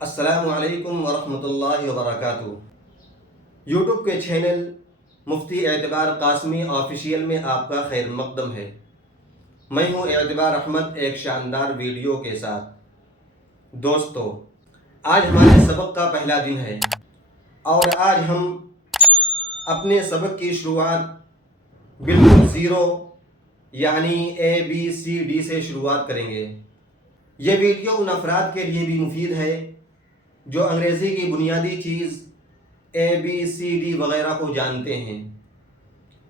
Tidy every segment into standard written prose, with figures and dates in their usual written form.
السلام علیکم ورحمۃ اللہ وبرکاتہ۔ یوٹیوب کے چینل مفتی اعتبار قاسمی آفیشیل میں آپ کا خیر مقدم ہے۔ میں ہوں اعتبار احمد ایک شاندار ویڈیو کے ساتھ۔ دوستو، آج ہمارے سبق کا پہلا دن ہے اور آج ہم اپنے سبق کی شروعات بالکل زیرو یعنی ABCD سے شروعات کریں گے۔ یہ ویڈیو ان افراد کے لیے بھی مفید ہے جو انگریزی کی بنیادی چیز ABCD وغیرہ کو جانتے ہیں،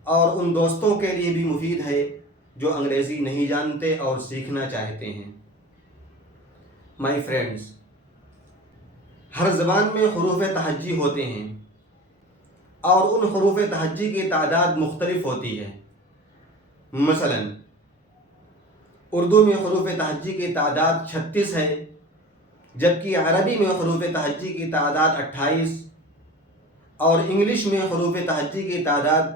اور ان دوستوں کے لیے بھی مفید ہے جو انگریزی نہیں جانتے اور سیکھنا چاہتے ہیں۔ مائی فرینڈز، ہر زبان میں حروف تہجی ہوتے ہیں اور ان حروف تہجی کی تعداد مختلف ہوتی ہے۔ مثلا اردو میں حروف تہجی کی تعداد 36 ہے، جبکہ عربی میں حروف تہجی کی تعداد 28 اور انگلش میں حروف تہجی کی تعداد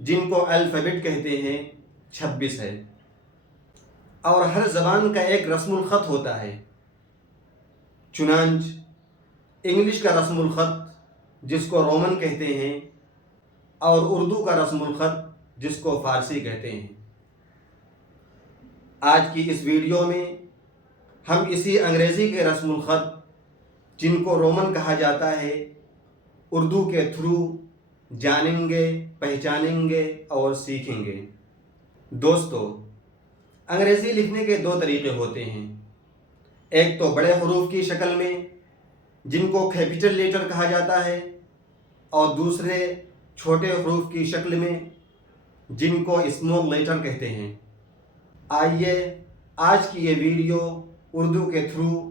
جن کو الفابیٹ کہتے ہیں 26 ہے۔ اور ہر زبان کا ایک رسم الخط ہوتا ہے۔ چنانچہ انگلش کا رسم الخط جس کو رومن کہتے ہیں اور اردو کا رسم الخط جس کو فارسی کہتے ہیں۔ آج کی اس ویڈیو میں ہم اسی انگریزی کے رسم الخط جن کو رومن کہا جاتا ہے اردو کے تھرو جانیں گے، پہچانیں گے اور سیکھیں گے۔ دوستو، انگریزی لکھنے کے دو طریقے ہوتے ہیں۔ ایک تو بڑے حروف کی شکل میں جن کو کیپٹل لیٹر کہا جاتا ہے، اور دوسرے چھوٹے حروف کی شکل میں جن کو اسمال لیٹر کہتے ہیں۔ آئیے آج کی یہ ویڈیو اردو کے تھرو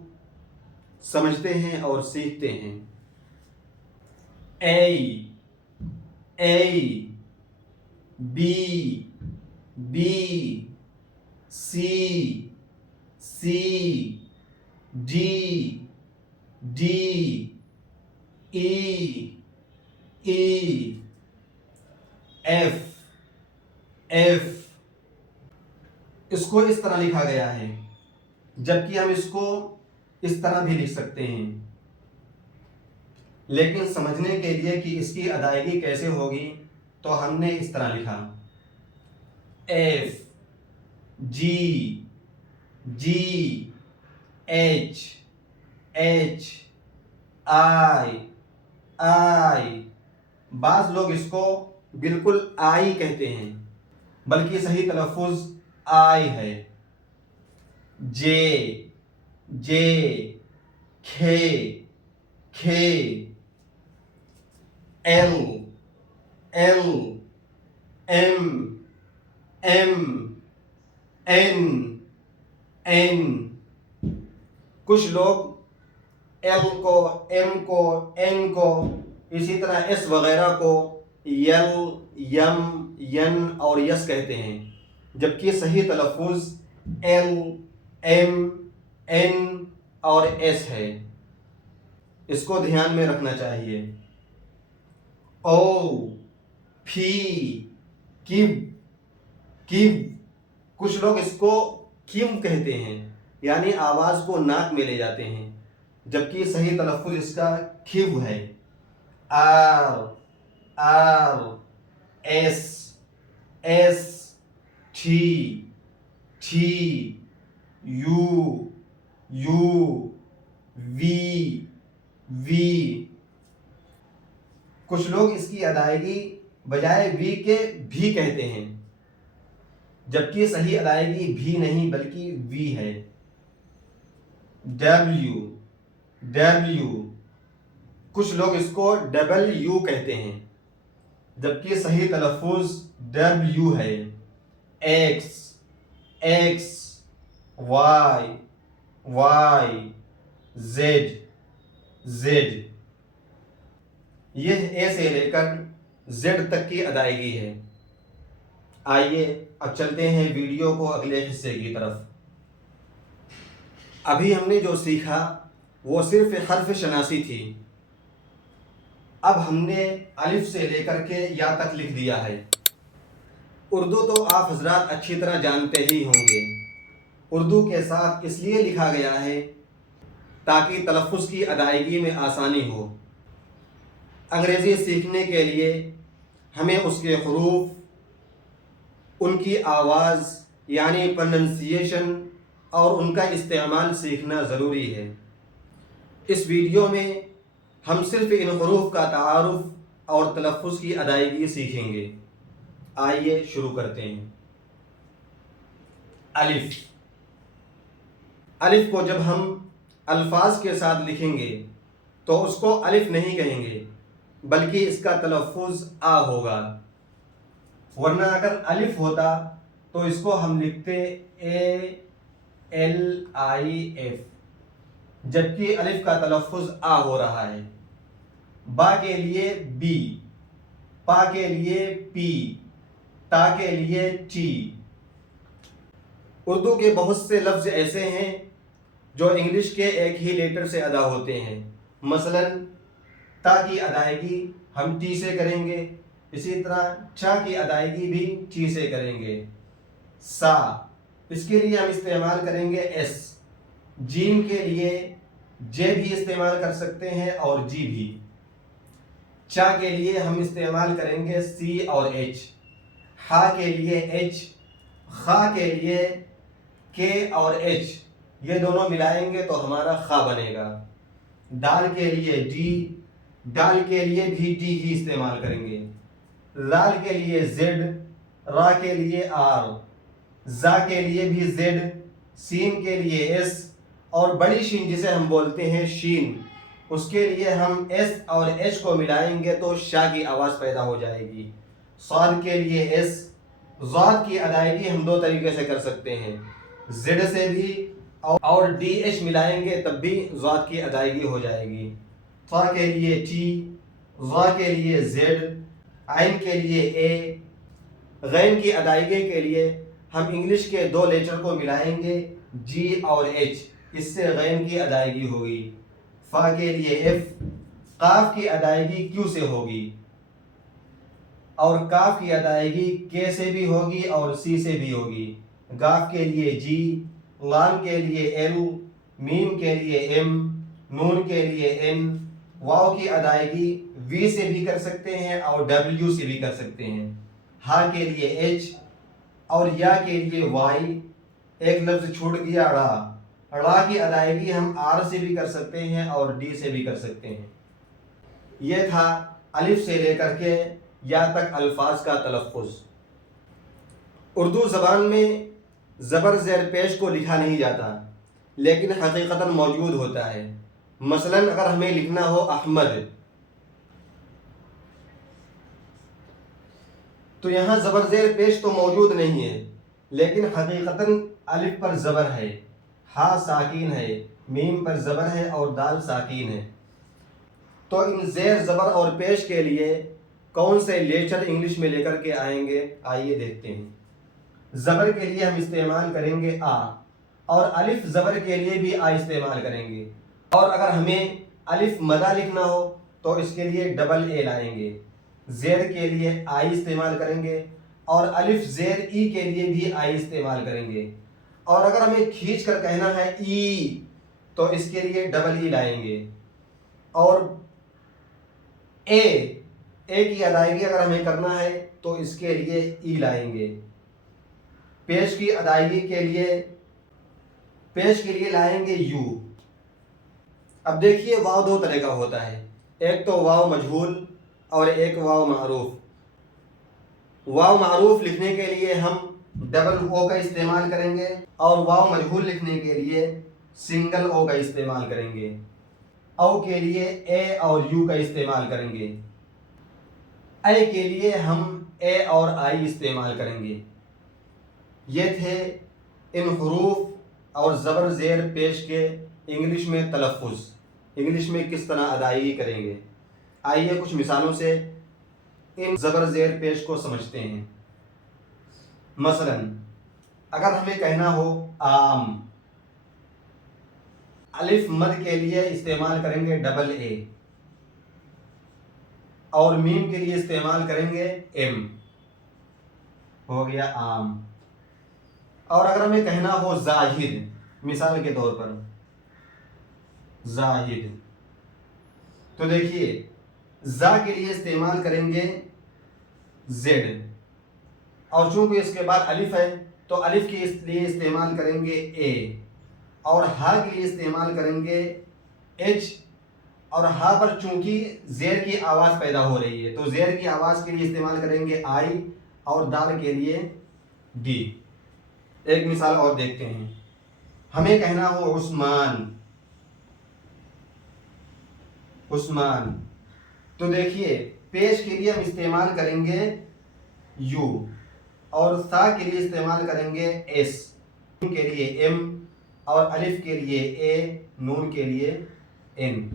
سمجھتے ہیں اور سیکھتے ہیں۔ A B B C C D D E E F F اس کو اس طرح لکھا گیا ہے، جبکہ ہم اس کو اس طرح بھی لکھ سکتے ہیں، لیکن سمجھنے کے لیے کہ اس کی ادائیگی کیسے ہوگی تو ہم نے اس طرح لکھا F G G H H I I۔ بعض لوگ اس کو بالکل آئی کہتے ہیں، بلکہ صحیح تلفظ آئی ہے۔ جے J K K L L M M N N. کچھ لوگ ایل کو، ایم کو، این کو، اسی طرح ایس وغیرہ کو یل، یم، ین اور یس کہتے ہیں، جبکہ صحیح تلفظ ایل، ایم، این اور ایس ہے۔ اس کو دھیان میں رکھنا چاہیے۔ او پھی کیو کیو۔ کچھ لوگ اس کو کیو کہتے ہیں، یعنی آواز کو ناک میں لے جاتے ہیں، جبکہ صحیح تلفظ اس کا کھیو ہے۔ R R S S T T U U V V. کچھ لوگ اس کی ادائیگی بجائے وی کے بھی کہتے ہیں، جبکہ صحیح ادائیگی بھی نہیں بلکہ وی ہے۔ W W. کچھ لوگ اس کو ڈبل یو کہتے ہیں، جبکہ صحیح تلفظ ڈبلیو ہے۔ X X Y Y Z Z. یہ اے سے لے کر زیڈ تک کی ادائیگی ہے۔ آئیے اب چلتے ہیں ویڈیو کو اگلے حصے کی طرف۔ ابھی ہم نے جو سیکھا وہ صرف حرف شناسی تھی۔ اب ہم نے الف سے لے کر کے یا تک لکھ دیا ہے۔ اردو تو آپ حضرات اچھی طرح جانتے ہی ہوں گے۔ اردو کے ساتھ اس لیے لکھا گیا ہے تاکہ تلفظ کی ادائیگی میں آسانی ہو۔ انگریزی سیکھنے کے لیے ہمیں اس کے حروف، ان کی آواز یعنی پروننسیشن اور ان کا استعمال سیکھنا ضروری ہے۔ اس ویڈیو میں ہم صرف ان حروف کا تعارف اور تلفظ کی ادائیگی سیکھیں گے۔ آئیے شروع کرتے ہیں۔ الف۔ الف کو جب ہم الفاظ کے ساتھ لکھیں گے تو اس کو الف نہیں کہیں گے بلکہ اس کا تلفظ آ ہوگا، ورنہ اگر الف ہوتا تو اس کو ہم لکھتے ALIF، جبکہ الف کا تلفظ آ ہو رہا ہے۔ با کے لیے بی، پا کے لیے پی، تا کے لیے ٹی۔ اردو کے بہت سے لفظ ایسے ہیں جو انگلش کے ایک ہی لیٹر سے ادا ہوتے ہیں۔ مثلا تا کی ادائیگی ہم ٹی سے کریں گے، اسی طرح چا کی ادائیگی بھی ٹی سے کریں گے۔ سا، اس کے لیے ہم استعمال کریں گے ایس۔ جیم کے لیے جے بھی استعمال کر سکتے ہیں اور جی بھی۔ چا کے لیے ہم استعمال کریں گے سی اور ایچ۔ ہا کے لیے ایچ، خا کے لیے کے اور ایچ، یہ دونوں ملائیں گے تو ہمارا خا بنے گا۔ ڈال کے لیے ڈی، ڈال کے لیے بھی ڈی ہی استعمال کریں گے۔ لال کے لیے زیڈ، را کے لیے آر، زا کے لیے بھی زیڈ، سین کے لیے ایس، اور بڑی شین جسے ہم بولتے ہیں شین، اس کے لیے ہم ایس اور ایچ کو ملائیں گے تو شا کی آواز پیدا ہو جائے گی۔ صاد کے لیے ایس۔ ضاد کی ادائیگی ہم دو طریقے سے کر سکتے ہیں، زیڈ سے بھی اور ڈی ایچ ملائیں گے تب بھی ضاد کی ادائیگی ہو جائے گی۔ طا کے لیے ٹی، ظا کے لیے زیڈ، عین کے لیے اے۔ غین کی ادائیگی کے لیے ہم انگلش کے دو لیٹر کو ملائیں گے جی اور ایچ، اس سے غین کی ادائیگی ہوگی۔ فا کے لیے ایف۔ قاف کی ادائیگی کیو سے ہوگی اور کاف کی ادائیگی کے سے بھی ہوگی اور سی سے بھی ہوگی۔ گاف کے لیے جی، لام کے لیے ایل، میم کے لیے ایم، نون کے لیے این۔ واو کی ادائیگی وی سے بھی کر سکتے ہیں اور ڈبلیو سے بھی کر سکتے ہیں۔ ہا کے لیے ایچ اور یا کے لیے وائی۔ ایک لفظ چھوٹ گیا ڑا، ڑا کی ادائیگی ہم آر سے بھی کر سکتے ہیں اور ڈی سے بھی کر سکتے ہیں۔ یہ تھا الف سے لے کر کے یا تک الفاظ کا تلفظ۔ اردو زبان میں زبر زیر پیش کو لکھا نہیں جاتا لیکن حقیقتاً موجود ہوتا ہے۔ مثلا اگر ہمیں لکھنا ہو احمد تو یہاں زبر زیر پیش تو موجود نہیں ہے لیکن حقیقتاً الف پر زبر ہے، ہا ساکین ہے، میم پر زبر ہے اور دال ساکین ہے۔ تو ان زیر زبر اور پیش کے لیے کون سے لیٹر انگلش میں لے کر کے آئیں گے، آئیے دیکھتے ہیں۔ زبر کے لیے ہم استعمال کریں گے آ، اور الف زبر کے لیے بھی آ استعمال کریں گے، اور اگر ہمیں الف مدہ لکھنا ہو تو اس کے لیے ڈبل اے لائیں گے۔ زیر کے لیے آئی استعمال کریں گے اور الف زیر ای کے لیے بھی آئی استعمال کریں گے، اور اگر ہمیں کھینچ کر کہنا ہے ای تو اس کے لیے ڈبل ای لائیں گے، اور اے کی ادائیگی اگر ہمیں کرنا ہے تو اس کے لیے ای لائیں گے۔ پیش کی ادائیگی کے لیے لائیں گے یو۔ اب دیکھیے واو دو طرح کا ہوتا ہے، ایک تو واو مجہول اور ایک واو معروف۔ واو معروف لکھنے کے لیے ہم ڈبل او کا استعمال کریں گے اور واو مجہول لکھنے کے لیے سنگل او کا استعمال کریں گے۔ او کے لیے اے اور یو کا استعمال کریں گے۔ اے کے لیے ہم اے اور آئی استعمال کریں گے۔ یہ تھے ان حروف اور زبر زیر پیش کے انگلش میں تلفظ، انگلش میں کس طرح ادائیگی کریں گے۔ آئیے کچھ مثالوں سے ان زبر زیر پیش کو سمجھتے ہیں۔ مثلا اگر ہمیں کہنا ہو آم، الف مد کے لیے استعمال کریں گے ڈبل اے اور میم کے لیے استعمال کریں گے ایم، ہو گیا آم۔ اور اگر ہمیں کہنا ہو زاہد، مثال کے طور پر زاہد. تو دیکھیے زا کے لیے استعمال کریں گے زیڈ، اور چونکہ اس کے بعد الف ہے تو الف کے لیے استعمال کریں گے اے، اور ہا کے لیے استعمال کریں گے ایچ، اور ہا پر چونکہ زیر کی آواز پیدا ہو رہی ہے تو زیر کی آواز کے لیے استعمال کریں گے آئی، اور دال کے لیے ڈی. ایک مثال اور دیکھتے ہیں. ہمیں کہنا ہو عثمان، عثمان، تو دیکھیے پیش کے لیے ہم استعمال کریں گے یو، اور سا کے لیے استعمال کریں گے ایس، کے لیے ایم، اور الف کے لیے اے، نون کے لیے این.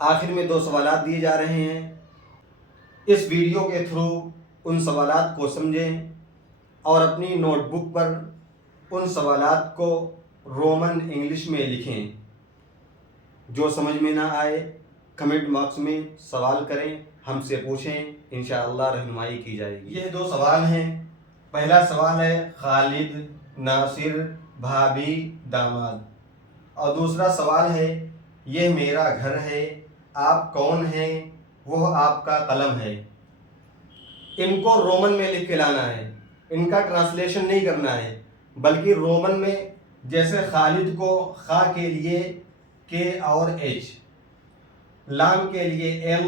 آخر میں 2 سوالات دیے جا رہے ہیں. اس ویڈیو کے تھرو ان سوالات کو سمجھیں اور اپنی نوٹ بک پر ان سوالات کو رومن انگلش میں لکھیں. جو سمجھ میں نہ آئے کمنٹ باکس میں سوال کریں، ہم سے پوچھیں، انشاءاللہ رہنمائی کی جائے گی. یہ 2 سوال ہیں. پہلا سوال ہے خالد، ناصر، بھابھی، داماد. اور دوسرا سوال ہے یہ میرا گھر ہے، آپ کون ہیں، وہ آپ کا قلم ہے. ان کو رومن میں لکھ کے لانا ہے، ان کا ٹرانسلیشن نہیں کرنا ہے، بلکہ رومن میں جیسے خالد کو خا کے لیے کے اور ایچ، لام کے لیے ایم،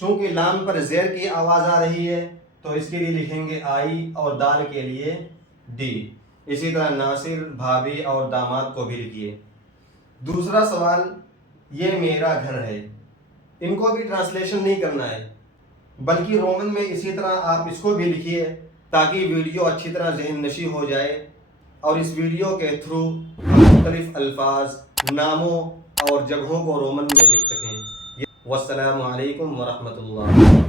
چونکہ لام پر زیر کی آواز آ رہی ہے تو اس کے لیے لکھیں گے آئی، اور دال کے لیے ڈی. اسی طرح ناصر، بھابھی اور داماد کو بھی لکھیے. دوسرا سوال یہ میرا گھر ہے، ان کو بھی ٹرانسلیشن نہیں کرنا ہے، بلکہ رومن میں اسی طرح آپ اس کو بھی لکھیے تاکہ ویڈیو اچھی طرح ذہن نشی ہو جائے، اور اس ویڈیو کے تھرو مختلف الفاظ، ناموں اور جگہوں کو رومن میں لکھ سکیں. والسلام علیکم ورحمۃ اللہ.